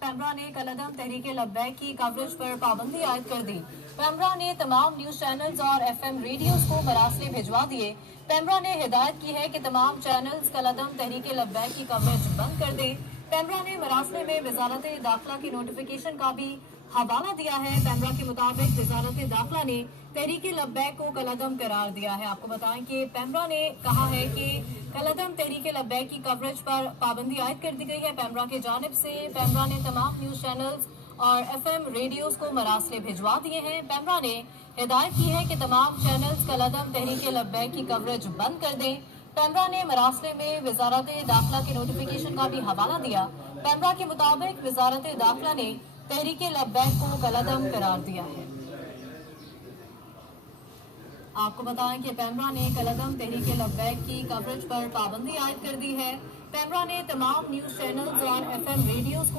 پیمرا نے کالعدم تحریک لبیک کی کوریج پر پابندی عائد کر دی۔ پیمرا نے تمام نیوز چینلز اور ایف ایم ریڈیوز کو مراسلے بھجوا دیے۔ پیمرا نے ہدایت کی ہے کہ تمام چینلز کالعدم تحریک لبیک کی کوریج بند کر دیں۔ پیمرا نے مراسلے میں وزارت داخلہ کی نوٹیفیکیشن کا بھی حوالہ دیا ہے۔ پیمرا کے مطابق وزارت داخلہ نے تحریک لبیک کو کالعدم قرار دیا ہے۔ آپ کو بتائیں کہ پیمرا نے کہا ہے کہ کالعدم تحریک لبیک کی کوریج پر پابندی عائد کر دی گئی ہے۔ پیمرا کی جانب سے پیمرا نے تمام نیوز چینلز اور ایف ایم ریڈیوز کو مراسلے بھجوا دیے ہیں۔ پیمرا نے ہدایت کی ہے کہ تمام چینلز کالعدم تحریک لبیک کی کوریج بند کر دیں۔ پیمرا نے مراسلے میں وزارت داخلہ کے نوٹیفیکیشن کا بھی حوالہ دیا۔ پیمرا کے مطابق وزارت داخلہ نے تحریک لبیک کو کالعدم قرار دیا ہے۔ آپ کو بتائیں کہ پیمرا نے کالعدم تحریک لبیک کی کوریج پر پابندی عائد کر دی ہے۔ پیمرا نے تمام نیوز چینلز اور ایف ایم ریڈیوز کو